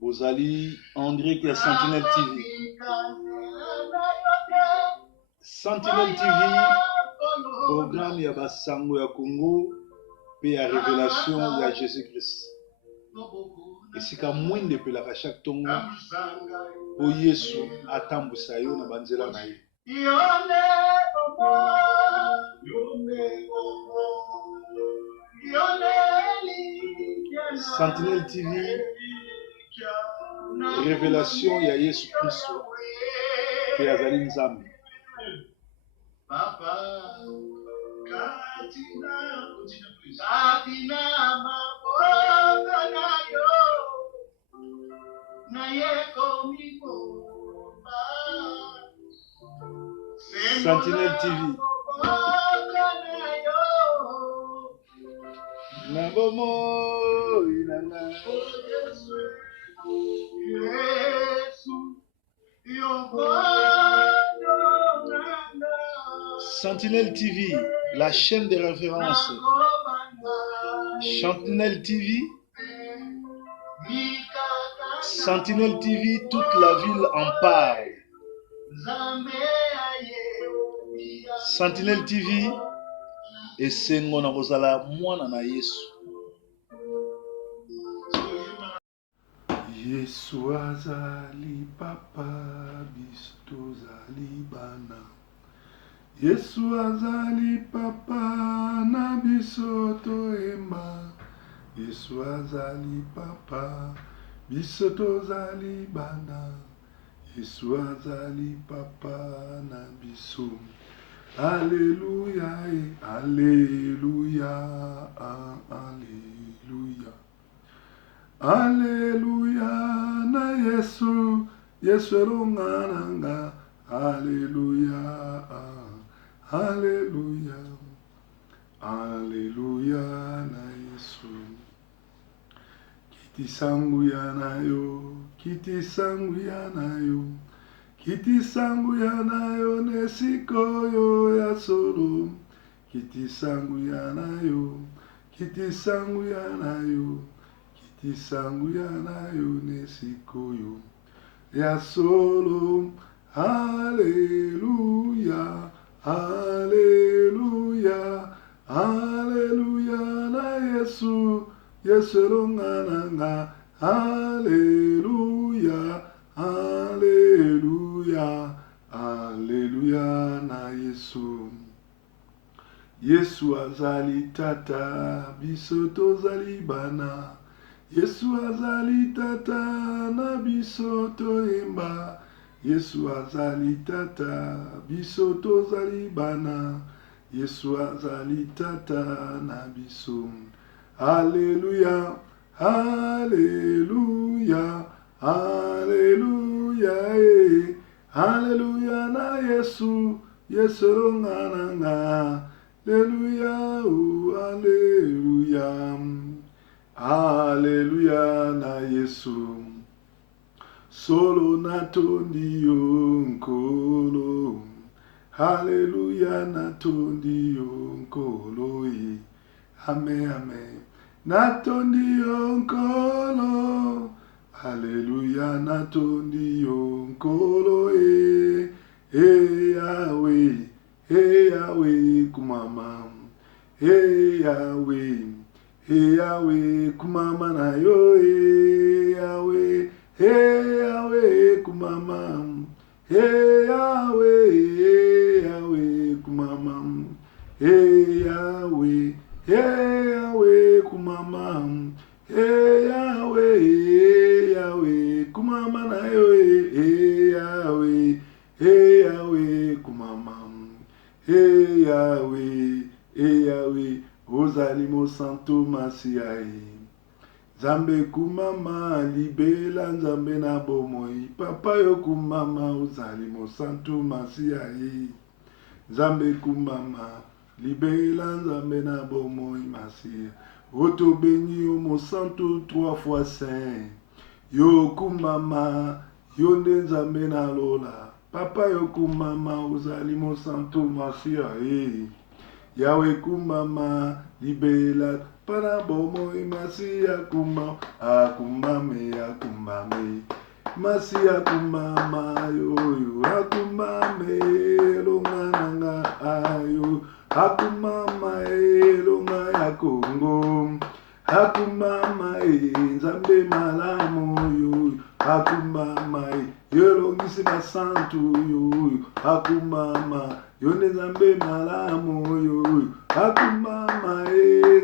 Bozali en direct à Sentinelle TV. Sentinelle TV, programme ya basango ya Congo, pe ya révélation ya Jésus-Christ. Esika mwende pelaka chaque tongo, o Yesu atambusa yo na banzela na ye. Sentinelle TV, révélation ya Yesu Kristo, pe azali nzambe. Papa, katina maboga nayo, na yeko mikoba. Sentinelle TV. Na bomo inanga. Sentinelle TV, la chaîne de référence. Sentinelle TV. Sentinelle TV, toute la ville en parle. Sentinelle TV, et c'est ngona kozala mwana na Yesu. Yesu azali papa, biso tozali bana. Yesu azali papa, na biso toyemba. Yesu azali papa, biso tozali bana. Yesu azali papa, na biso. Alléluia, alléluia, alléluia. Alléluia, na Yesu, Yesu elongananga. Alléluia, alléluia, alléluia, na Yesu. Kiti sangu ya nayo, kiti sangu ya nayo. Kiti sangu ya nayo nesikoyo ya solo. Kiti sangu ya nayo, kiti sangu ya nayo. Kiti sangu ya nayo nesikoyo ya solo. Alléluia, alléluia, alléluia, na Yesu, Yesu longananga. Alléluia, alléluia, alléluia, na Yesu. Yesu azali tata, biso tozali bana. Yesu azali tata, na biso toyemba. Yesu azali tata, biso tozali bana. Yesu azali tata, na biso. Alléluia, alléluia, alléluia, alléluia, na Yesu, Yesu longananga. Alléluia, oh, alléluia, alléluia, na Yesu. Solo natondi yo nkolo. Alléluia, natondi yo nkolo. Amen, amen. Natondi yo nkolo. Alléluia, natondi yo nkolo. Yahweh, Yahweh, kumama. Yahweh, Yahweh, kumama na yo. Yahweh, Yahweh, kumama. Yahweh, Yahweh, kumama. Yahweh, Yahweh, kumama. Yahweh, Yahweh, kumama na yo. Yahweh, Yahweh, kumama. Yahweh, Yahweh, ozali mo santo masiai. Nzambe kumama, libela nzambe na bomoi. Papa yo kumama, ozali mo santo masiai. Nzambe kumama, libela nzambe na bomoi masia. Oto béni o mo santo 3 fois saint. Yo kumama, Yonde nzambe na lola. Papa yokumama uzali mosantu masia. Yawe kumama libela para bomo masia kuma akumame akumame masia kumama yoyo akumame longa ayo akumama longa ya Kongo akumama nzambe malamu yoyo akumama yolongisi basantu yoyo akumama yonde nzambe malamu yoyo akumama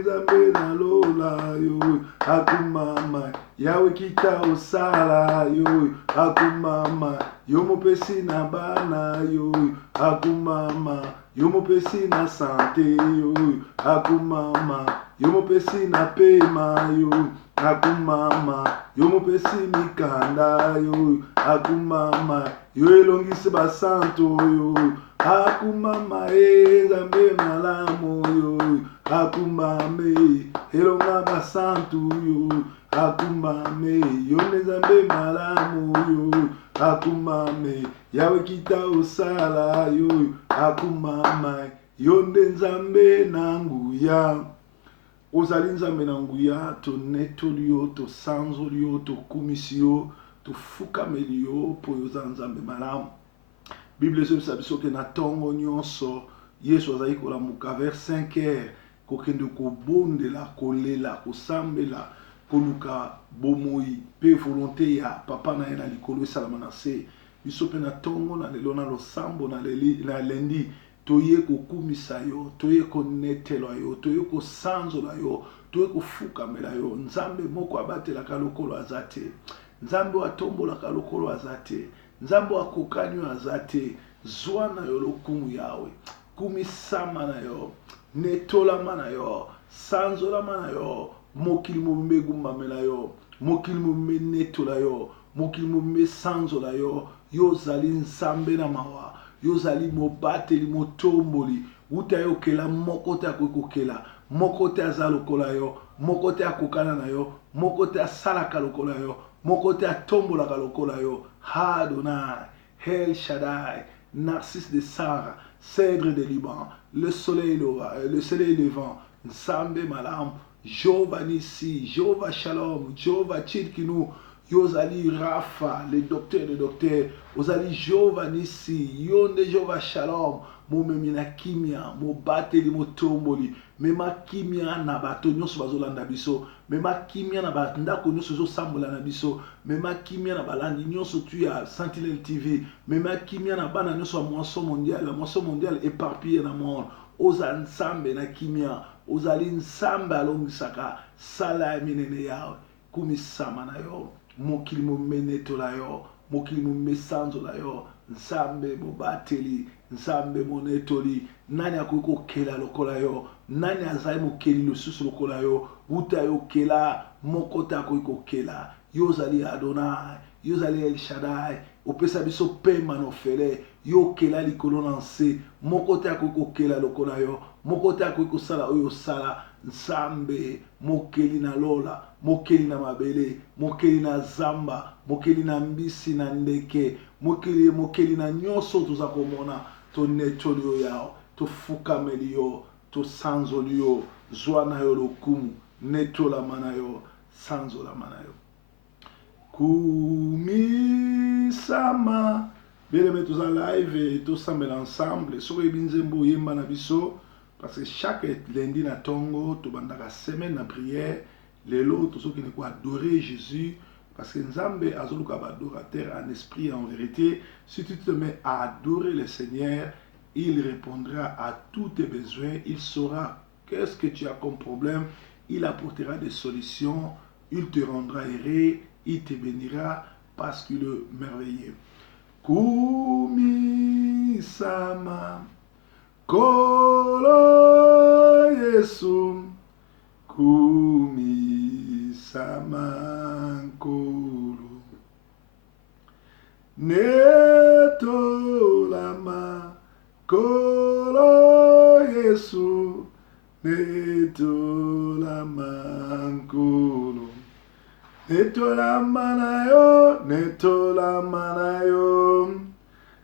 nzambe nalola yoyo akumama yawe kita osala yoyo akumama yomopesi na bana yoyo akumama yomopesi na sante yoyo akumama yomopesi na pema yoyo akumama yomopesi mikanda yoyo akumama yo elongisi basanto yoyo akumama nzambe malamu yoyo akumame elonga basantu yoyo akumame yonde nzambe malamu yoyo akumame yawe kita osala yoyo akumama yonde nzambe na nguya ozali nzambe na nguya tonetoli yo tosanzoli yo tokumisi yo tofukameli yo mpo oza nzambe malamu. Bible ezobisa biso ke na ntongo nyonso yesu azali kolamuka vers 5 heures kokende kobondela kolela kosambela koluka bomoi mpe volonté ya papa na ye na likolo esalama na se. Biso mpe na ntongo na lelo na losambo na lendi toye kokumisa yo, toye konetela yo, toye kosanzola yo, toye kofukamela yo. Nzambe moko abatelaka lokolo aza te, nzambe atombolaka lokolo aza te, nzambe akokani yo aza te. Zwa na yo lokumu yawe, kumisama na yo, netolama na yo, sanzolama na yo, mokili mobimbe gumbamela yo, mokili mobimbe netola yo, mokili mobimbe sanzola yo. Yo zali nzambe na mawa, yo zali mobateli motomboli uta yo kela moko te akokokela, moko te aza lokola yo, moko te akokana na yo, moko te asalaka lokola yo, moko te atombolaka lokola yo. Adonai, El Shaddai, Narcisse de Sarah, Cèdre de Liban, le soleil levant, Nzambe malamu, Jéhovah Nissi, Jéhovah Shalom, Jéhovah Tchidkinu, Yozali Rafa, le docteur de docteurs, Ozali Jéhovah Nissi, Yonde Jéhovah Shalom, Momemina Kimia, Mobateli Motomboli, Mema Kimia na bato nyonso bazolanda biso, Mema Kimia na bandako nyonso zosambola na biso, Mema Kimia na balandi nyonso tuya Sentinelle TV, Mema Kimia na bana nyonso ya moisson mondiale éparpillé na monde. Oza nsambe na kimia, ozali nsambe alongisaka sala ya minene yawe, kumisama na yo, mokili momenetola yo, mokili momesanzola yo, nsambe mobateli, nsambe monetoli. Nani akoki kokela lokola yo, nani azali mokeli lisusu lokola yo, uta yo kela moko te akoki kokela. Yo ozali Adonai, yo ozali El Shaddai, opesa biso pema na ofele, yo kela likolo na nse, moko te akoki kokela lokola yo, moko te akoki kosala oyo osala. Nzambe mokeli na lola, mokeli na mabele, mokeli na zamba, mokeli na mbisi na ndeke, mokeli na nyonso toza komona. Tonetoli yo yao, tofukameli yo, tosanzoli yo, zwa na yo lokumu, netolama na yo, sanzolama na yo. Kumisama bien-aimé, tous en live et tous ensemble. Sur les binzembo yemba na biso, parce que chaque lundi na tongo, tu bandaka semaine na prière, les lots, tous ceux qui ne quoi adorer Jésus, parce que Nzambe azoluka adorateur en esprit et en vérité. Si tu te mets à adorer le Seigneur, il répondra à tous tes besoins, il saura qu'est-ce que tu as comme problème, il apportera des solutions, il te rendra heureux, il te bénira parce qu'il est merveilleux. Kumisama kolo Yesu, kumisama kolo netolama kolo Yesu, netolama kolo netolama na yo, netolama na yo,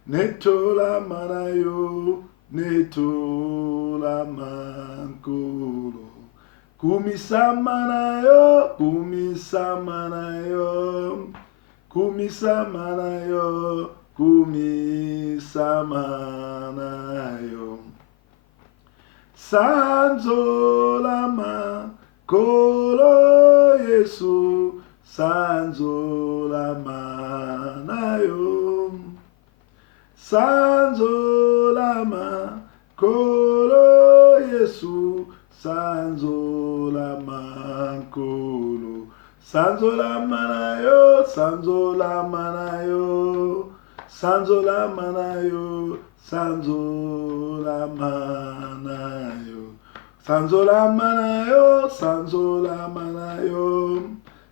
netolama na yo, netolama nkolo. Kumisama na yo, kumisama na yo, kumisama na yo, kumisama na yo. Sanzolama kolo Yesu, sanzolama na yo. Sanzolama kolo Yesu, sanzolama kolo. Sanzolama na yo, sanzolama na yo, sanzolama na yo, sanzolama na yo. Sanzolama na yo, sanzolama na yo,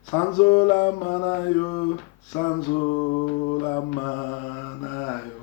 sanzolama na yo, sanzolama na yo.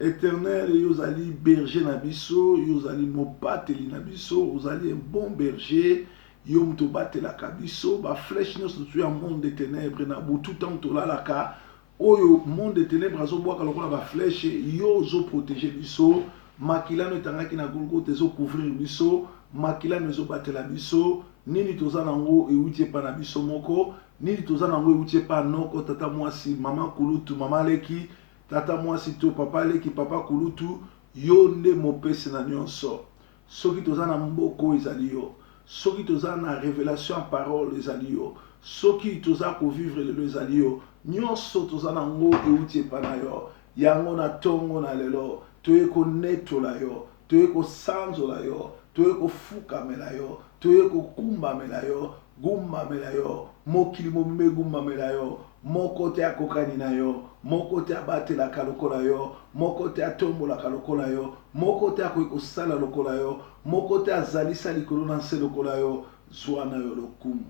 Éternel, yozali berger na biso, yozali mobateli na biso, ozali un bon berger, yo muto batelaka biso, ba flèche nyonso tu ya monde des ténèbres na butu tant tolalaka, oyo monde des ténèbres azobwaka lokola ba flèche, yo zo protéger biso, makila no etangaki na Golgotha ezo couvrir biso, makila no ezo batela biso, nini toza nango euti epa na biso moko, nini toza nango euti epa noko tata mwasi, mama kulutu, mama leki, tata mwasi to papa leki, papa kulutu, yo nde mopesi na nyonso. Soki toza na mboko ezali yo, soki toza na révélation en parole ezali yo, soki toza ko vivre lelo ezali yo, nyonso toza nango euti epa na yo. Yango na tongo na lelo, toye ko netola yo, toye ko sanzola yo, toye ko fukamela yo, toye ko kumbamela yo, gumbamela yo, mokili mombe gumbamela yo, moko te akokani na yo, moko te abatelaka lokola yo, moko te atombolaka lokola yo, moko te akoki kosala lokola yo, moko te azalisa likolo na nse lokola yo. Zwa na yo lokumu,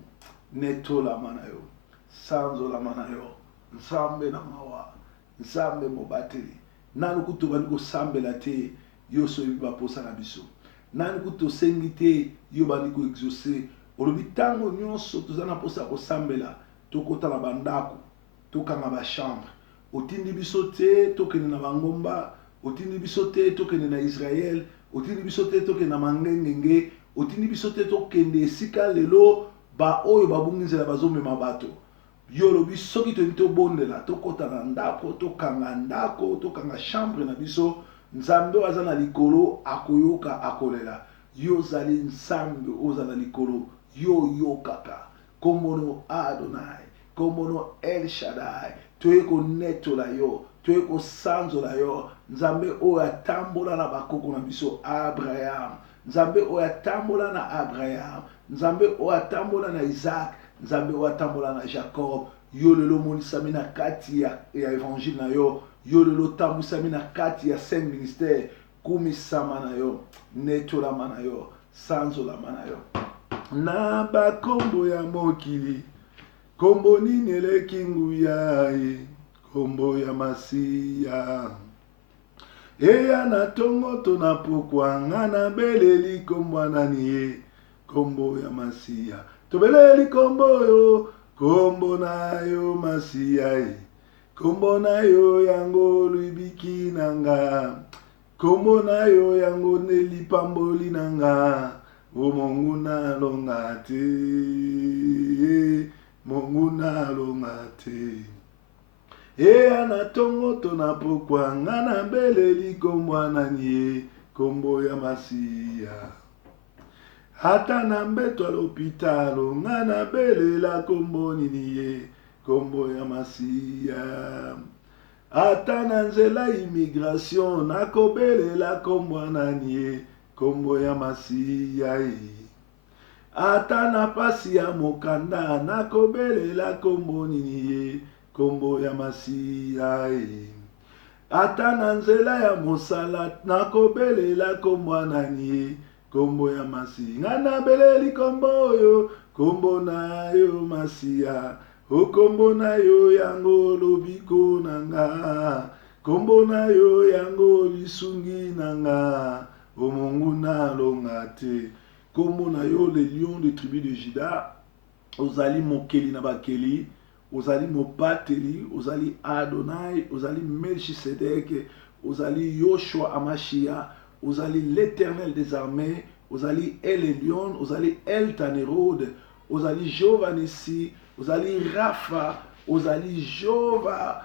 netolama na yo, sanzolama na yo, nzambe na mawa, nzambe mobateli. Nanu kutu bandi kosambela te, yo soyebi baposa na biso. Nanu kutu tosengi te, yo bandi ko exaucer. Olobi tango nyonso toza na posa kosambela, tokota na bandako, tokanga ba chambre. Otindi biso te tokende na bangomba, otindi biso te tokende na Israël, otindi biso te tokende na mangengenge, otindi biso te tokende esika lelo ba oyo babungizela bazomema bato. Yo lobi soki toyebi tobondela, tokota na ndako, tokanga chambre na biso, nzambe aza na likolo akoyoka akolela. Yo zali nzambe oza na likolo, yo yokaka. Kombono Adonai, kombono El Shaddai, toye ko netola yo, toye ko sanzola yo. Nzambe oyo atambola na bakoko na biso Abraham, nzambe oyo atambola na Abraham, nzambe oyo atambola na Isaac, nzambe oyo atambola na Jacob. Yo lelo monisami na kati ya évangile na yo, yo lelo tambwisami na kati ya saint ministère, kumisama na yo, netolama na yo, sanzolama na yo. Na bakombo ya mokili, kombo nini eleki nguya ye, kombo ya Masiya. Eya na tongo to na pokwa, nga na beleli kombo nani ye, kombo ya Masiya. Tobeleli kombo yo, kombo na yo Masiya ye, kombo na yo yango libiki nanga, kombo na yo yango nelipamboli nanga. O Mungu nalonga te, Mungu nalonga te. Eya na tongo to na pokwa, nga na beleli kombo nani ye, kombo ya Masiya. Ata na mbeto ya lopitalo, nga na belela kombo nini ye, kombo ya Masiya. Ata na nzela immigration, nakobelela kombo nani ye, kombo ya Masiya. Ata na pasi ya mokanda, nakobelela kombo nini ye, kombo ya Masiya. Ata na nzela ya mosala, nakobelela kombo nani ye, kombo ya Masiya. Nga na beleli kombo yo, kombo na yo Masiya. O kombo na yo yango lobiko nanga, kombo na yo yango lisungi nanga. O Mungu nalonga te. Kombo na yo le lion de tribu de Juda, ozali mokeli na bakeli, ozali mobateli, ozali Adonai, ozali Melchisedek, ozali Yoshua Amashia, ozali l'Éternel des armées, ozali El Elyon, ozali El Tanerod, ozali Jehova Nissi, ozali Rafa, ozali Jehova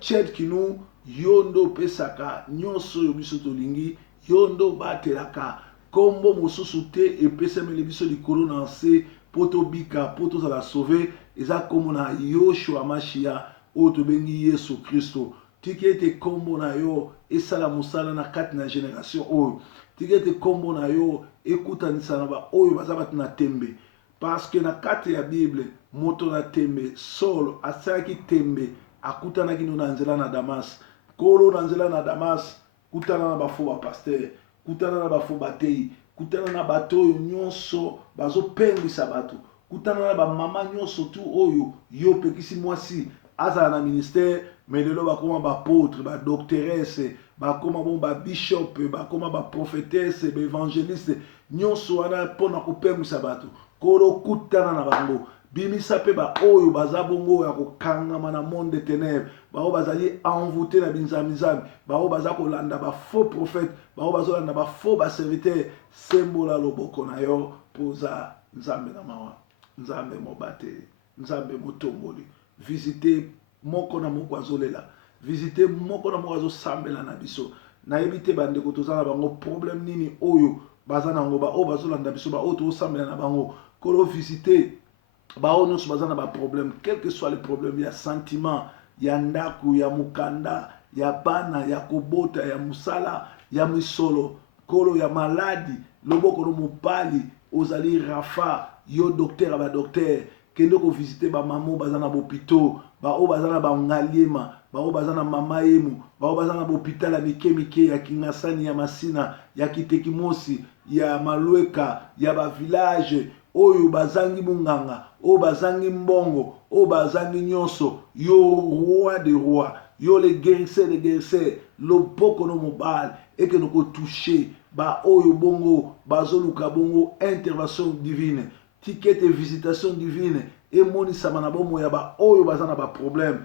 Tchedkinu, yondo pesaka nyonso yo biso tolingi, yondo batelaka kombo mosusu te epesemeli biso likolo na nse po tobika po tozala sauve, eza kombo na Yoshua Amashia oyo tobengi Yesu Kristo. Tiki ete kombo na yo esala mosala na kati na génération oyo, tiki ete kombo na yo ekutanisa na ba oyo baza bato na tembe, parce que na kati ya Bible moto na tembe Saul asalaki tembe akutanaki no na nzela na Damas. Kolo na nzela na Damas kutana na bafo ba pasteur, kutana na bafo batei, kutana na bato oyo nyonso bazopengwisa bato, kutana na bamama nyonso tu oyo yo pekisi mwasi azala na ministère, mais lelo bakoma bapôtre, badocteresse, bakoma bon babishop, bakoma baprophétesse, baévangéliste, nyonso wana mpona kopengwisa bato. Kolo kutana na bango, bimisa pe ba oyo baza bongo ya kokangama na monde de ténèbres, bao bazali envoûté na binzamizami, bao baza kolanda ba faux prophète, bao bazolanda ba faux ba serviteur, sembola loboko na yo poza nzambe na mawa, nzambe mobate, nzambe motomboli. Visiter moko na moko azolela, visiter moko na moko azosambela na biso. Na ebite bandeko tozala bango problème nini oyo baza nango, ba oyo bazolanda biso, ba oyo tozosambela na bango, kolo visiter bao nyonso baza na ba problème, quel que soit le problème, ya sentiment, ya ndaku, ya mukanda, ya bana, ya kobota, ya musala, ya misolo, kolo ya maladi, loboko no mobali, ozali Rafa, yo docteur ba docteur, kende ko visiter ba maman baza na bopito, ba o baza na ba ngaliema, ba o baza na mama emu, ba o baza na hôpital ya mike mike, ya Kingasani, ya Masina, ya Kitekimosi, ya Malueka, ya ba village oyo bazangi munganga, oyo bazangi mbongo, oyo bazangi nyonso, yo roi de roi, yo le guérisseur de guérisseur, loboko no mobile, eke no ko toucher ba oyo bongo bazoluka bongo intervention divine, tikete visitation divine, emonisama na bomo ya ba oyo bazana ba problème,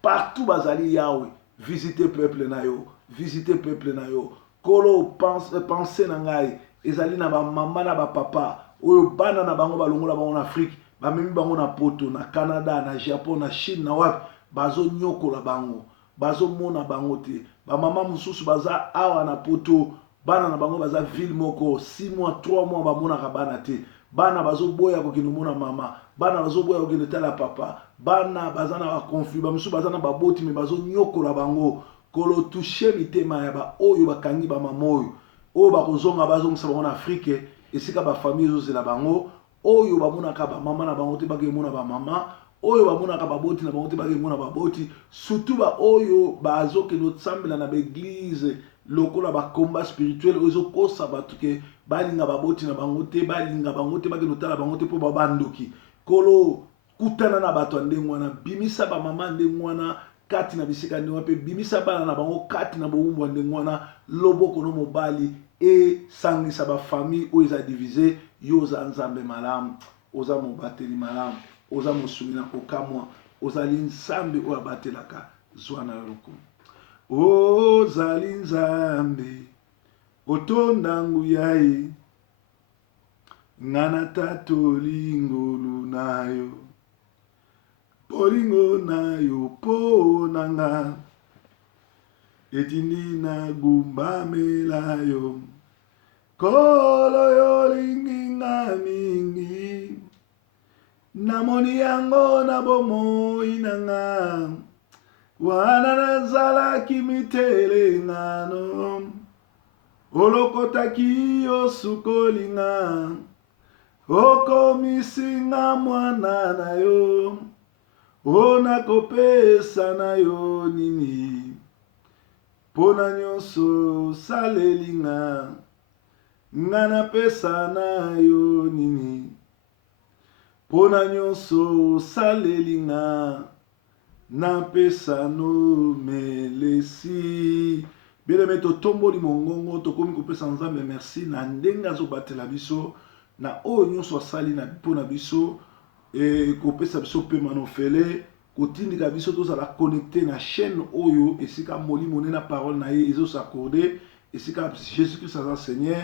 partout bazali yawe, visiter peuple na yo, visiter peuple na yo, kolo pense na ngai, ezali na ba mama na ba papa, oyo bana na bango balongola bango na Afrique, bamemi bango na poto, na Canada, na Japon, na Chine, na wapi, bazo nyokola bango, bazo mona bango te. Ba mama mususu baza awa na poto, bana na bango baza ville moko, 6 mois, 3 mois bamonaka bana te. Bana bazo boya kokende mona mama, bana bazo boya kokende tala papa, bana baza na ba conflit, ba mususu baza na baboti me bazo nyokola bango, kolo toucher mitema ya ba oyo bakangi ba mamoyo, oyo bakozonga bazongisa bango na Afrique, esika ba famille ezozela bango, oyo bamonaka ba mama na bango te bakemona ba mama, oyo bamonaka baboti na bango te bakemona baboti, surtout ba oyo bazokende tsambela na l'église lokola ba combat spirituel oyo ezokosa bato ke balinga baboti na bango te, balinga bango te bakende tala bango te po babandoki. Kolo kutana na bato ya ndenge wana, bimisa ba mama ndenge wana kati na bisika ndenge wana, pe bimisa bana na bango kati na bowumbu ndenge wana, loboko no mobali e sangisa ba famille oyo eza divisé, yo oza nzambe malamu, oza mobateli malamu, oza mosuli na kokamwa, ozali nzambe oyo abatelaka, zwa na yo lokumu. Ozali nzambe otonda nguya ye, nga natato lingolu na yo, bolingo na yo po na nga, etindi na gumbamela yo, kolo yo lingi nga mingi, namoni yango na bomoi na nga, wana nazalaki mitele ngano, olokotaki osukoli nga, okomisi nga mwana na yo, ona kopesa na yo nini, pona nyonso saleli nga, nga napesa na yo nini, pona nyonso saleli nga, napesa no melesi. Bien-aimé, totomboli mongongo, tokomi kopesa nzambe merci na ndenge azobatela biso, na oyo nyonso asali na mpona biso, et kopesa biso pe manofele kotindika biso tozala connecté na chaîne oyo esika molimo na parole na ye ezosakorde esika Jésus-Christ aza Seigneur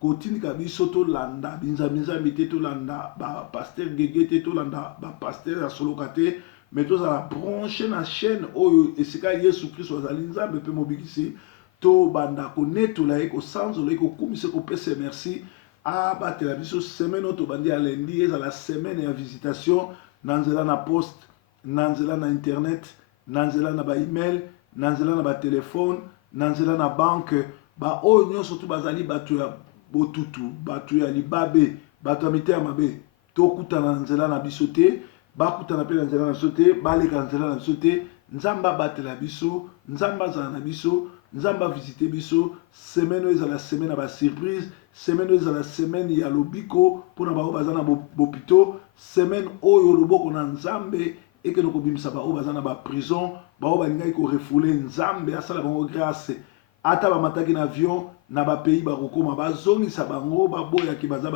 kotindika biso tolanda binzambi te tolanda bapaster gege te tolanda bapaster ya soloka te mais tozala branché na chaîne oyo esika Yesu Christ azali nzambe mpe mobikisi tobanda konetola ye kosanzola ye kokumisa kopesa merci abatela biso semaine oyo tobandi ya lundi ezala semaine ya visitation na nzela na poste na nzela na internet na nzela na baemail na nzela na batelefone na nzela na banke baoyo nyonso tu bazali bato ya botutu bato ya libabe bato ya mitema mabe tokutana na nzela na biso te bakutana mpe na nzela na biso te baleka na nzela na biso te nzambe abatela biso nzambe azala na biso nzambe avisite biso semaine oyo ezala semaine ya basurprise semaine oyo ezala semaine ya lobiko mpona bao baza na bopito semaine oyo loboko na nzambe ekende kobimisa bao baza na baprison bao balingaki korefule nzambe asala bango grâce ata bamataki na avion na bapays bakokoma bazongisa bango baboyaki baza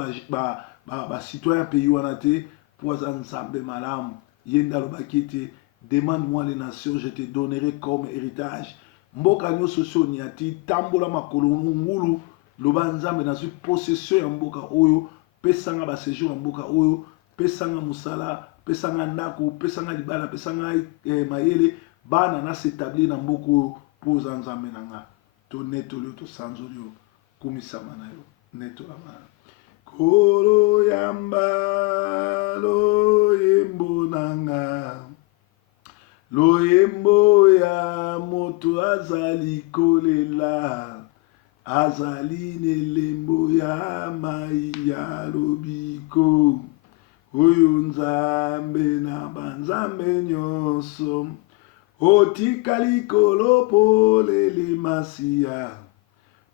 bacitoyen pays wana te mpo aza nzambe malamu ye nde alobaki ete demande-moi les nations je te donnerai comme héritage mboka nyonso so oniati tambola makolo ngulu loba nzambe nazwi possession ya mboka oyo pesanga baséjour ya mboka oyo pesanga mosala pesanga ndako pesanga libala pesanga mayele bana nasetablir na mboka oyo mpo oza nzambe na nga tonetoli yo tosanzoli yo kumisama na yo netolama kolo yamba loyembo na nga loyembo ya moto azali kolela azali nelembo ya mai ya lobiko oyo nzambe na banzambe nyonso otikali kolopolele masiya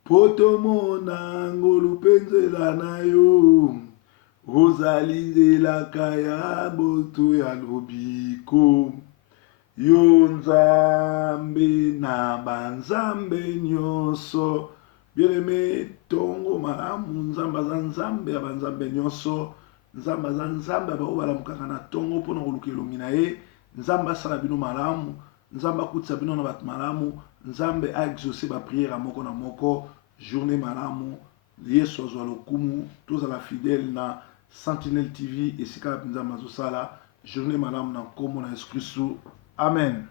po tomona ngolu mpe nzela na yo ozali nzelaka ya boto ya lobiko yo nzambe na banzambe nyonso bien-aimé tongo malamu nzambe aza nzambe ya banzambe nyonso nzambe aza nzambe ya bao balamukaka na tongo mpona koluka elongi na ye nzambe asala bino malamu nzambe akutisa bino na bato malamu nzambe aexauce bapriere moko na moko journée malamu yesu azwa lokumu tozala fidèle na Sentinelle TV esika nzambe azosala journée malamu na nkombo na Yesu Kristu amen.